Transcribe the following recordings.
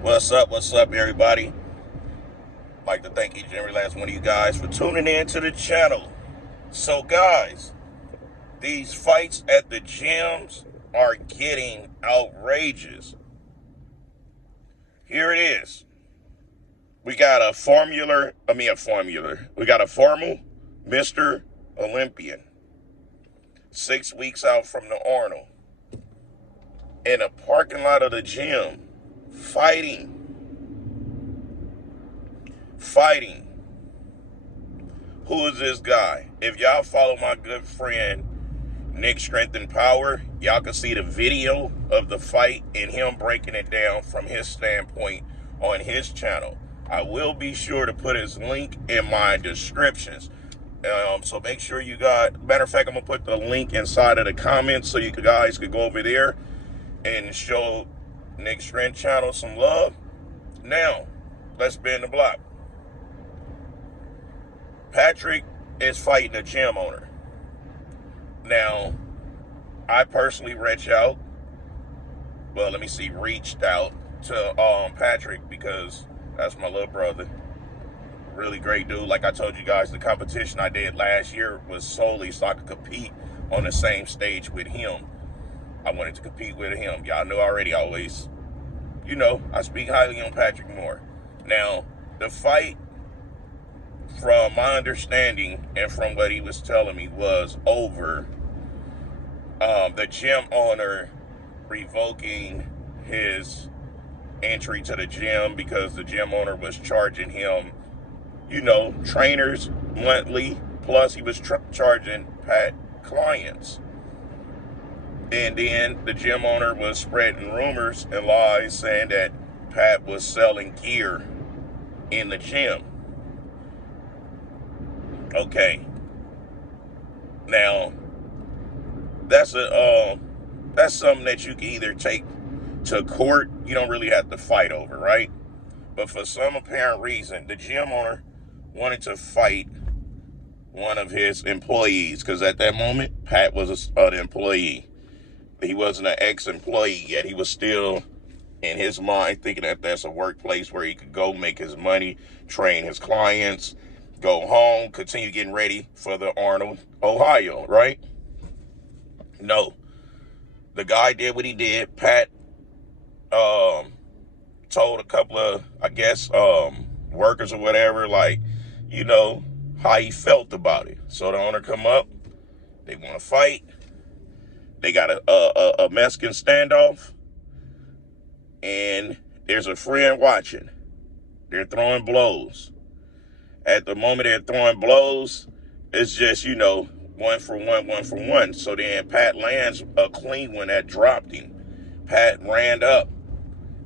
What's up, everybody? I'd like to thank each and every last one of you guys for tuning in to the channel. So, guys, these fights at the gyms are getting outrageous. Here it is. We got a We got a formal Mr. Olympian, 6 weeks out from the Arnold, in a parking lot of the gym, fighting. Who is this guy? If y'all follow my good friend Nick Strength and Power, y'all can see the video of the fight and him breaking it down from his standpoint on his channel. I will be sure to put his link in my descriptions. So make sure you got, matter of fact, I'm gonna put the link inside of the comments so you guys could go over there and show Nick Strength channel some love. Now, let's spin the block. Patrick is fighting a gym owner. Now, I personally reached out to Patrick because that's my little brother. Really great dude. Like I told you guys, the competition I did last year was solely so I could compete on the same stage with him. I wanted to compete with him. Y'all know already, always, I speak highly on Patrick Moore. Now, the fight, from my understanding and from what he was telling me, was over the gym owner revoking his entry to the gym because the gym owner was charging him, trainers monthly, plus he was charging Pat clients. And then the gym owner was spreading rumors and lies saying that Pat was selling gear in the gym. Okay. Now, that's something that you can either take to court. You don't really have to fight over, right? But for some apparent reason, the gym owner wanted to fight one of his employees, because at that moment, Pat was an employee. He wasn't an ex-employee yet. He was still, in his mind, thinking that that's a workplace where he could go make his money, train his clients, go home, continue getting ready for the Arnold, Ohio, right? No. The guy did what he did. Pat told a couple of, workers or whatever, how he felt about it. So the owner come up. They want to fight. They got a Mexican standoff. And there's a friend watching. They're throwing blows. At the moment they're throwing blows, it's just, one for one. So then Pat lands a clean one that dropped him. Pat ran up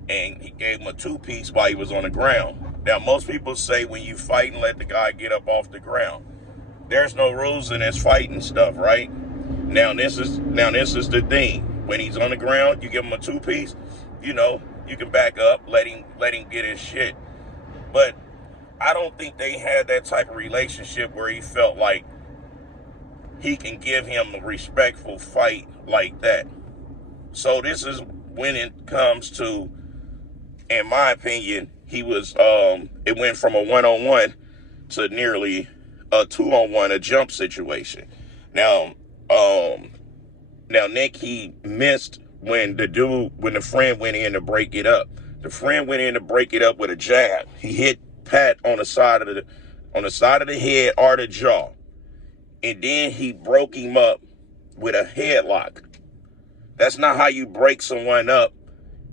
and he gave him a two-piece while he was on the ground. Now, most people say when you fight and let the guy get up off the ground. There's no rules in this fighting stuff, right? Now this is the thing. When he's on the ground, you give him a two-piece, you can back up, let him get his shit. But I don't think they had that type of relationship where he felt like he can give him a respectful fight like that. So this is when it comes to, in my opinion, it went from a one-on-one to nearly a two-on-one, a jump situation. Now, Nick, he missed when the friend went in to break it up. The friend went in to break it up with a jab. He hit Pat on the side of the head or the jaw. And then he broke him up with a headlock. That's not how you break someone up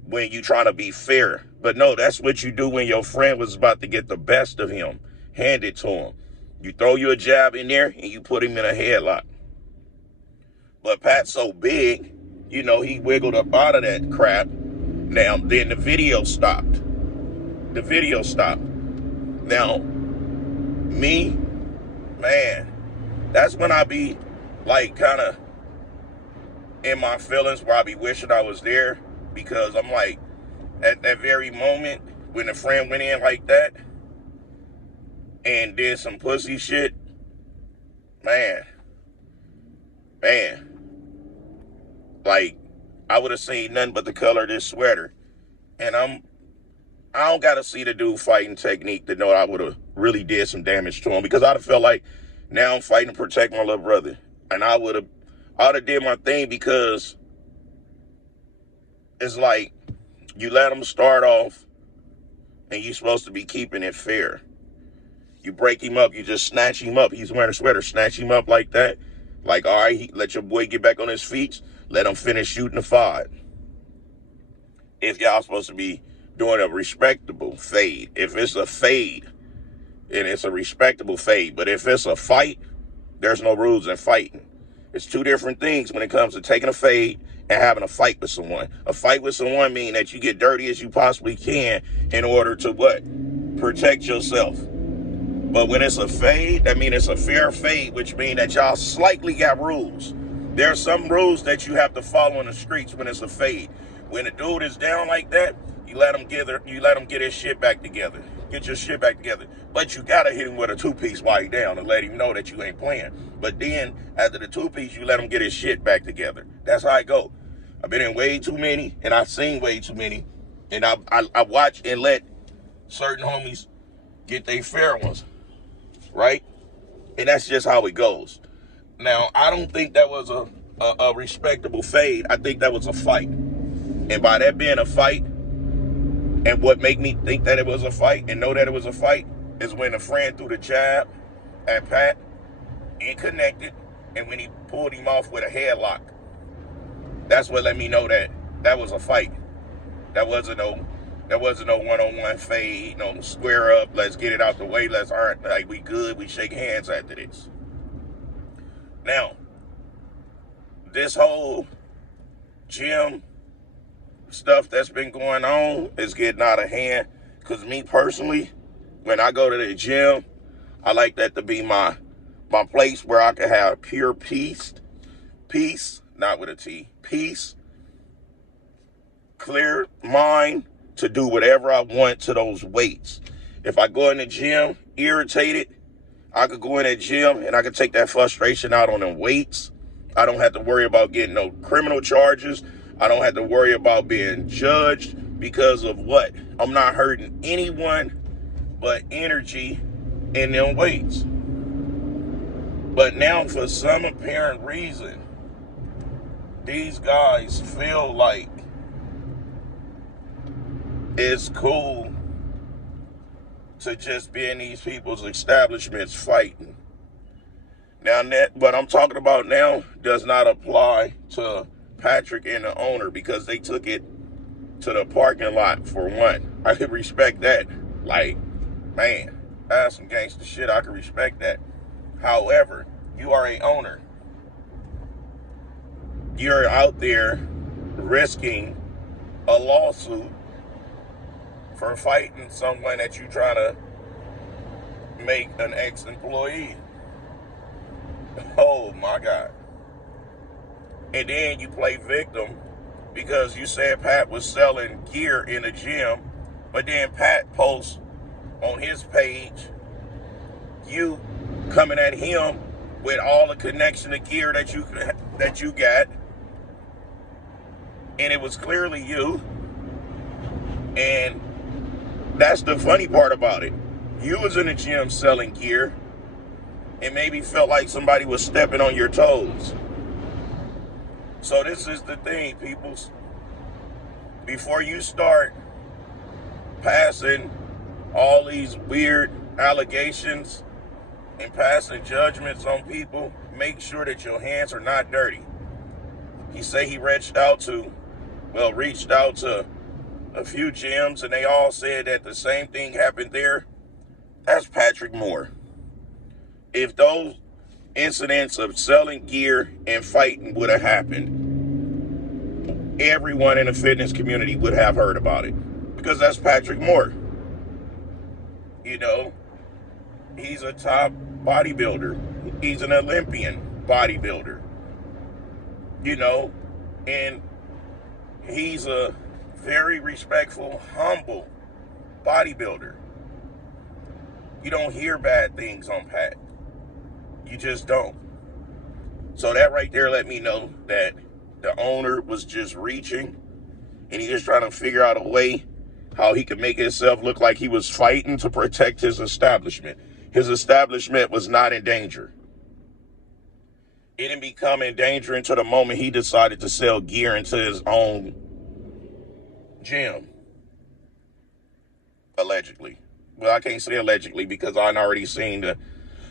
when you're trying to be fair. But no, that's what you do when your friend was about to get the best of him. Hand it to him. You throw you a jab in there and you put him in a headlock. But Pat's so big, he wiggled up out of that crap. Now, then the video stopped. Now, me, man, that's when I be kind of in my feelings, where I be wishing I was there, because I'm like, at that very moment when a friend went in like that and did some pussy shit, man, I would have seen nothing but the color of this sweater. And I don't got to see the dude fighting technique to know I would have really did some damage to him, because I'd have felt like now I'm fighting to protect my little brother. And I would have did my thing, because it's like you let him start off and you're supposed to be keeping it fair. You break him up, you just snatch him up. He's wearing a sweater, snatch him up like that. Like, all right, let your boy get back on his feet. Let him finish shooting the 5. If y'all supposed to be doing a respectable fade. If it's a fade, and it's a respectable fade. But if it's a fight, there's no rules in fighting. It's two different things when it comes to taking a fade and having a fight with someone. A fight with someone means that you get dirty as you possibly can in order to what? Protect yourself. But when it's a fade, that means it's a fair fade, which means that y'all slightly got rules. There are some rules that you have to follow in the streets when it's a fade. When a dude is down like that, you let him get his shit back together. Get your shit back together. But you gotta hit him with a 2-piece while he down and let him know that you ain't playing. But then after the 2-piece, you let him get his shit back together. That's how I go. I've been in way too many, and I've seen way too many, and I watch and let certain homies get their fair ones, right? And that's just how it goes. Now, I don't think that was a respectable fade. I think that was a fight. And by that being a fight, and what made me think that it was a fight and know that it was a fight, is when a friend threw the jab at Pat and connected, and when he pulled him off with a headlock. That's what let me know that that was a fight. That wasn't no one-on-one fade, no square up, let's get it out the way, like we good, we shake hands after this. Now, this whole gym stuff that's been going on is getting out of hand, because me personally, when I go to the gym, I like that to be my place where I can have pure peace, not with a T, peace, clear mind to do whatever I want to those weights. If I go in the gym irritated, I could go in that gym and I could take that frustration out on them weights. I don't have to worry about getting no criminal charges. I don't have to worry about being judged because of what? I'm not hurting anyone but energy in them weights. But now, for some apparent reason, these guys feel like it's cool to just be in these people's establishments fighting. Now, what I'm talking about now does not apply to Patrick and the owner, because they took it to the parking lot for one. I could respect that. Like, man, that's some gangster shit. I could respect that. However, you are a owner. You're out there risking a lawsuit for fighting someone that you're trying to make an ex-employee. Oh my God. And then you play victim because you said Pat was selling gear in the gym, but then Pat posts on his page you coming at him with all the connection to gear that you got, and it was clearly you. And that's the funny part about it. You was in the gym selling gear and maybe felt like somebody was stepping on your toes. So this is the thing, peoples. Before you start passing all these weird allegations and passing judgments on people, make sure that your hands are not dirty. He said he reached out to a few gyms, and they all said that the same thing happened there. That's Patrick Moore. If those incidents of selling gear and fighting would have happened, everyone in the fitness community would have heard about it, because that's Patrick Moore. You know, he's a top bodybuilder. He's an Olympian bodybuilder. You know, and he's a very respectful, humble bodybuilder. You don't hear bad things on Pat. You just don't. So that right there let me know that the owner was just reaching, and he just trying to figure out a way how he could make himself look like he was fighting to protect his establishment. His establishment was not in danger. It didn't become in danger until the moment he decided to sell gear into his own gym. Allegedly. Well, I can't say allegedly because I'd already seen the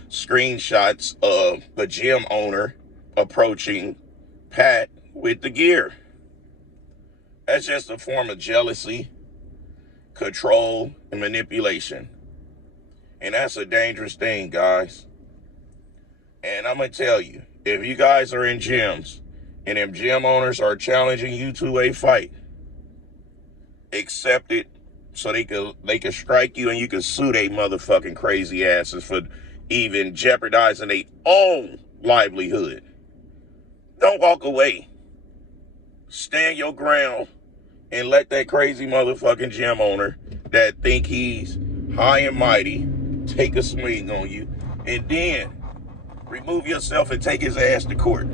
screenshots of the gym owner approaching Pat with the gear. That's just a form of jealousy, control, and manipulation. And that's a dangerous thing, guys. And I'm going to tell you, if you guys are in gyms and if gym owners are challenging you to a fight, accept it so they can strike you and you can sue they motherfucking crazy asses for even jeopardizing their own livelihood. Don't walk away. Stand your ground and let that crazy motherfucking gym owner that think he's high and mighty take a swing on you, and then remove yourself and take his ass to court.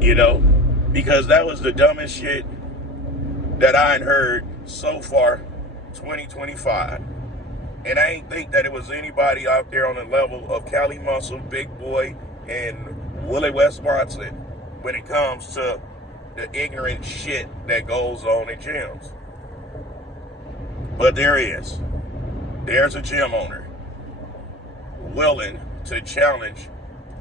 You know? Because that was the dumbest shit that I had heard so far 2025. And I ain't think that it was anybody out there on the level of Cali Muscle, Big Boy, and Willie West Watson when it comes to the ignorant shit that goes on in gyms. But there is. There's a gym owner willing to challenge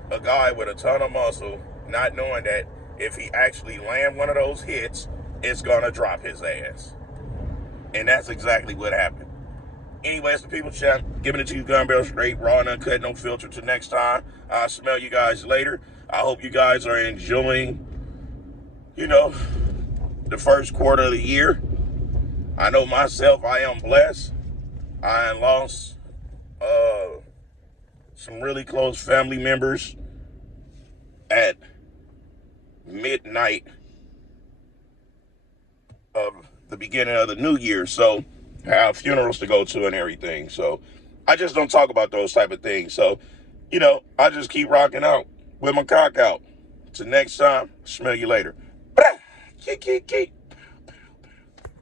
a guy with a ton of muscle, not knowing that if he actually land one of those hits, it's gonna drop his ass. And that's exactly what happened. Anyways, the people chat, giving it to you gun barrel straight, raw and uncut, no filter. Till next time, I'll smell you guys later. I hope you guys are enjoying, the first quarter of the year. I know myself, I am blessed. I lost some really close family members at midnight of the beginning of the new year. So I have funerals to go to and everything. So I just don't talk about those type of things. So, I just keep rocking out with my cock out. Till next time, smell you later. Keep.